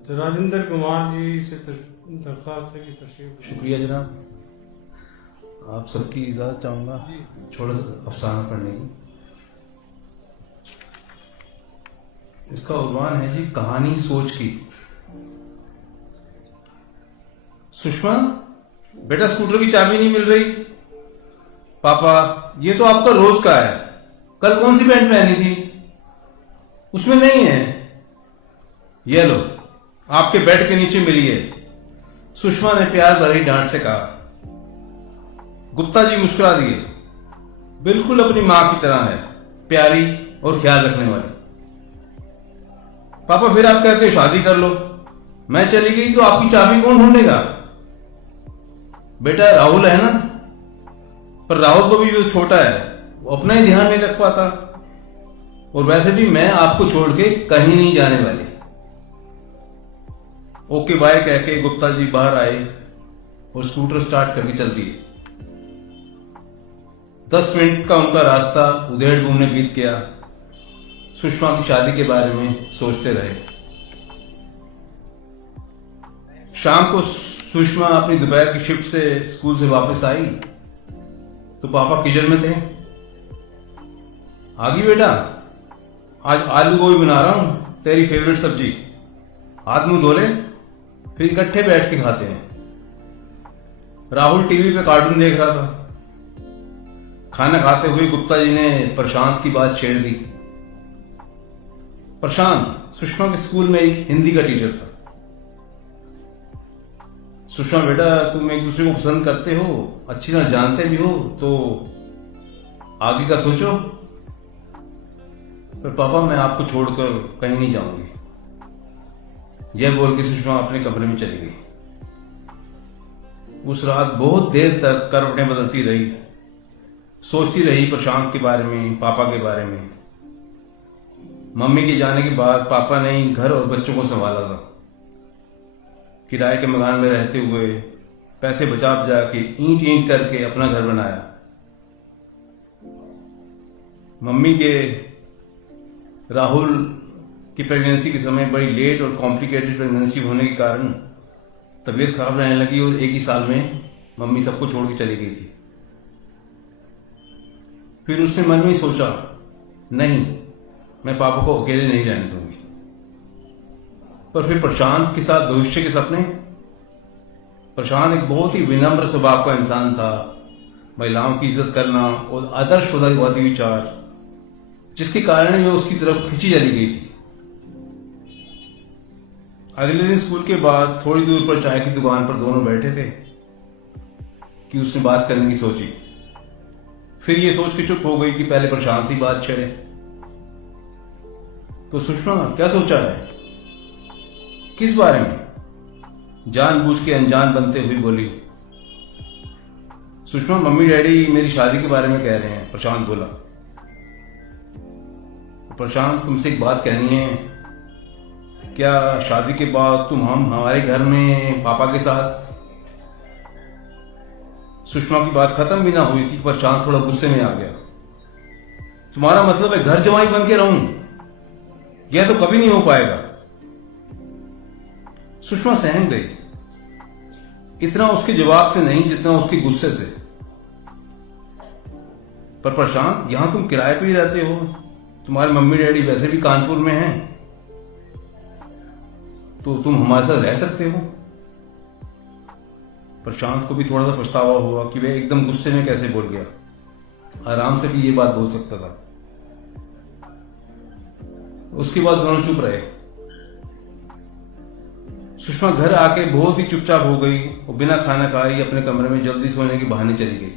तो राजेंद्र कुमार जी से दरख्वास्त है कि तशरीफ। शुक्रिया जनाब, आप सबकी इजाज़त चाहूँगा छोटा सा अफसाना पढ़ने की। इसका उन्वान है जी कहानी सोच की। सुषमा, बेटा स्कूटर की चाबी नहीं मिल रही। पापा, ये तो आपका रोज का है, कल कौन सी पैंट पहनी थी? उसमें नहीं है। ये लो, आपके बेड के नीचे मिली है। सुषमा ने प्यार भरी डांट से कहा। गुप्ता जी मुस्कुरा दिए। बिल्कुल अपनी मां की तरह है, प्यारी और ख्याल रखने वाली। पापा, फिर आप कहते हो शादी कर लो। मैं चली गई तो आपकी चाबी कौन ढूंढेगा? बेटा राहुल है ना, पर राहुल तो भी जो छोटा है, वो अपना ही ध्यान नहीं रख पाता। और वैसे भी मैं आपको छोड़ के कहीं नहीं जाने वाली। ओके बाय कह के गुप्ता जी बाहर आए और स्कूटर स्टार्ट करके चल दिए। 10 मिनट का उनका रास्ता उधेड़ बुन में बीत गया। सुषमा की शादी के बारे में सोचते रहे। शाम को सुषमा अपनी दोपहर की शिफ्ट से स्कूल से वापस आई तो पापा किचन में थे। आगी बेटा, आज आलू गोभी बना रहा हूं, तेरी फेवरेट सब्जी। हाथ मुंह धो ले, फिर इकट्ठे बैठ के खाते हैं। राहुल टीवी पे कार्टून देख रहा था। खाना खाते हुए गुप्ता जी ने प्रशांत की बात छेड़ दी। प्रशांत सुषमा के स्कूल में एक हिंदी का टीचर था। सुषमा बेटा, तुम एक दूसरे को पसंद करते हो, अच्छी तरह जानते भी हो, तो आगे का सोचो। पर पापा, मैं आपको छोड़कर कहीं नहीं जाऊंगी। यह बोल के सुषमा अपने कमरे में चली गई। उस रात बहुत देर तक करवटें बदलती रही, सोचती रही प्रशांत के बारे में, पापा के बारे में। मम्मी के जाने के बाद पापा ने ही घर और बच्चों को संभाला था। किराए के मकान में रहते हुए पैसे बचा बचा के ईंट ईंट करके अपना घर बनाया। मम्मी के राहुल की प्रेगनेंसी के समय बड़ी लेट और कॉम्प्लिकेटेड प्रेगनेंसी होने के कारण तबीयत खराब रहने लगी और एक ही साल में मम्मी सबको छोड़ के चली गई थी। फिर उसने मन में सोचा, नहीं, मैं पापा को अकेले नहीं रहने दूंगी। पर फिर प्रशांत के साथ भविष्य के सपने। प्रशांत एक बहुत ही विनम्र स्वभाव का इंसान था। महिलाओं की इज्जत करना और आदर्श पदाधिकारी विचार, जिसके कारण मैं उसकी तरफ खींची चली गई थी। अगले दिन स्कूल के बाद थोड़ी दूर पर चाय की दुकान पर दोनों बैठे थे कि उसने बात करने की सोची। फिर ये सोच के चुप हो गई कि पहले प्रशांत ही बात छेड़े। तो सुषमा, क्या सोचा है? किस बारे में? जानबूझ के अनजान बनते हुए बोली। सुषमा, मम्मी डैडी मेरी शादी के बारे में कह रहे हैं, प्रशांत बोला। प्रशांत, तुमसे एक बात कहनी है। क्या शादी के बाद तुम हमारे घर में पापा के साथ? सुषमा की बात खत्म भी ना हुई थी, प्रशांत थोड़ा गुस्से में आ गया। तुम्हारा मतलब है घर जमाई बन के रहूं? यह तो कभी नहीं हो पाएगा। सुषमा सहम गई, इतना उसके जवाब से नहीं जितना उसके गुस्से से। पर प्रशांत, यहां तुम किराए पे ही रहते हो, तुम्हारे मम्मी डैडी वैसे भी कानपुर में हैं, तो तुम हमारे साथ रह सकते हो। प्रशांत को भी थोड़ा सा पछतावा हुआ कि वह एकदम गुस्से में कैसे बोल गया। आराम से भी ये बात बोल सकता था। उसके बाद दोनों चुप रहे। सुषमा घर आके बहुत ही चुपचाप हो गई और बिना खाना खाई अपने कमरे में जल्दी सोने के बहाने चली गई।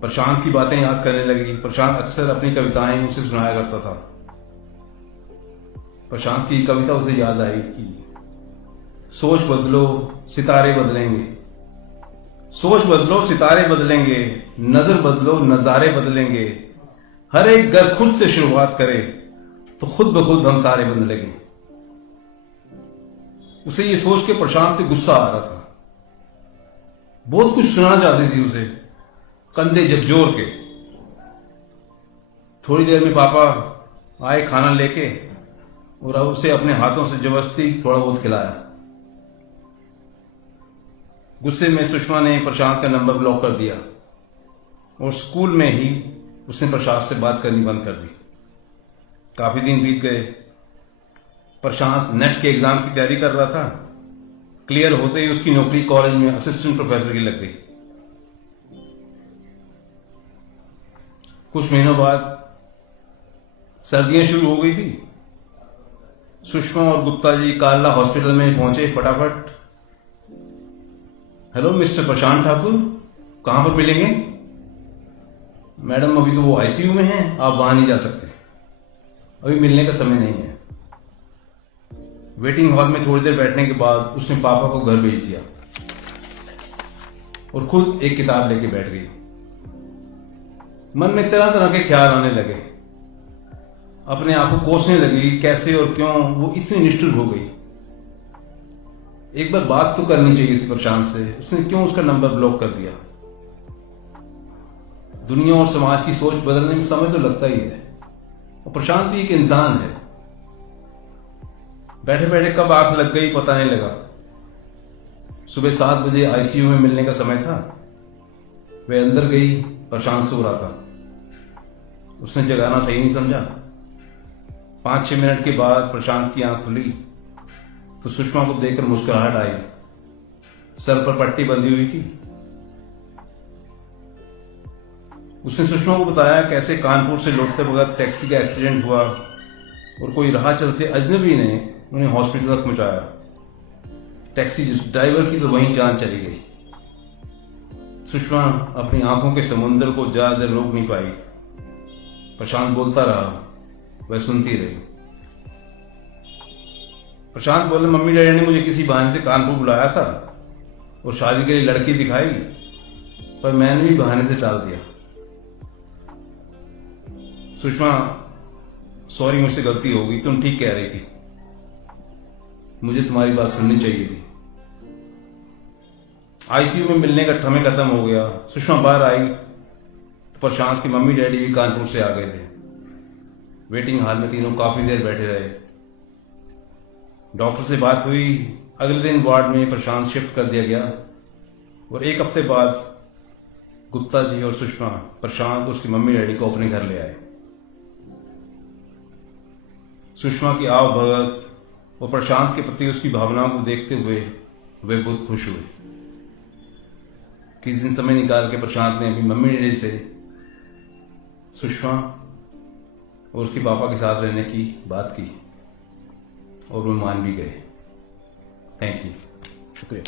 प्रशांत की बातें याद करने लगी। प्रशांत अक्सर अपनी कविताएं उसे सुनाया करता था। प्रशांत की कविता उसे याद आई कि सोच बदलो सितारे बदलेंगे, सोच बदलो सितारे बदलेंगे, नजर बदलो नजारे बदलेंगे, हर एक घर खुद से शुरुआत करे तो खुद ब खुद हम सारे बदलेंगे। उसे ये सोच के प्रशांत पे गुस्सा आ रहा था। बहुत कुछ सुनाना चाहती थी उसे, कंधे झकझोर के। थोड़ी देर में पापा आए खाना लेके और अब उसे अपने हाथों से जबरदस्ती थोड़ा बहुत खिलाया। गुस्से में सुषमा ने प्रशांत का नंबर ब्लॉक कर दिया और स्कूल में ही उसने प्रशांत से बात करनी बंद कर दी। काफी दिन बीत गए। प्रशांत नेट के एग्जाम की तैयारी कर रहा था। क्लियर होते ही उसकी नौकरी कॉलेज में असिस्टेंट प्रोफेसर की लग गई। कुछ महीनों बाद सर्दियां शुरू हो गई थी। सुषमा और गुप्ता जी कालला हॉस्पिटल में पहुंचे फटाफट। हेलो मिस्टर प्रशांत ठाकुर, कहां पर मिलेंगे? मैडम अभी तो वो आईसीयू में हैं, आप वहां नहीं जा सकते, अभी मिलने का समय नहीं है। वेटिंग हॉल में थोड़ी देर बैठने के बाद उसने पापा को घर भेज दिया और खुद एक किताब लेके बैठ गई। मन में तरह तरह के ख्याल आने लगे। अपने आप को कोसने लगी, कैसे और क्यों वो इतनी निष्ठुर हो गई। एक बार बात तो करनी चाहिए थी प्रशांत से, उसने क्यों उसका नंबर ब्लॉक कर दिया? दुनिया और समाज की सोच बदलने में समय तो लगता ही है, और प्रशांत भी एक इंसान है। बैठे बैठे कब आंख लग गई पता नहीं लगा। सुबह 7 बजे आईसीयू में मिलने का समय था। वह अंदर गई, प्रशांत सो रहा था। उसने जगाना सही नहीं समझा। 5-6 मिनट के बाद प्रशांत की आंख खुली तो सुषमा को देखकर मुस्कुराहट आई। सर पर पट्टी बंधी हुई थी। उसने सुषमा को बताया कैसे कानपुर से लौटते वक्त टैक्सी का एक्सीडेंट हुआ और कोई राह चलते अजनबी ने उन्हें हॉस्पिटल तक पहुंचाया। टैक्सी ड्राइवर की तो वहीं जान चली गई। सुषमा अपनी आंखों के समुद्र को ज्यादा देर रोक नहीं पाई। प्रशांत बोलता रहा, वह सुनती रही। प्रशांत बोले, मम्मी डैडी ने मुझे किसी बहाने से कानपुर बुलाया था और शादी के लिए लड़की दिखाई, पर मैंने भी बहाने से टाल दिया। सुषमा, सॉरी, मुझसे गलती हो गई, तुम ठीक कह रही थी, मुझे तुम्हारी बात सुननी चाहिए थी। आईसीयू में मिलने का ठमे खत्म हो गया। सुषमा बाहर आई तो प्रशांत की मम्मी डैडी भी कानपुर से आ गए थे। वेटिंग हॉल में तीनों काफी देर बैठे रहे। डॉक्टर से बात हुई। अगले दिन वार्ड में प्रशांत शिफ्ट कर दिया गया और 1 हफ्ते बाद गुप्ता जी और सुषमा प्रशांत और उसकी मम्मी डैडी को अपने घर ले आए। सुषमा की आव भगत और प्रशांत के प्रति उसकी भावनाओं को देखते हुए वे बहुत खुश हुए। किस दिन समय निकाल के प्रशांत ने अपनी मम्मी डैडी से सुषमा और उसके पापा के साथ रहने की बात की और वे मान भी गए। थैंक यू, शुक्रिया।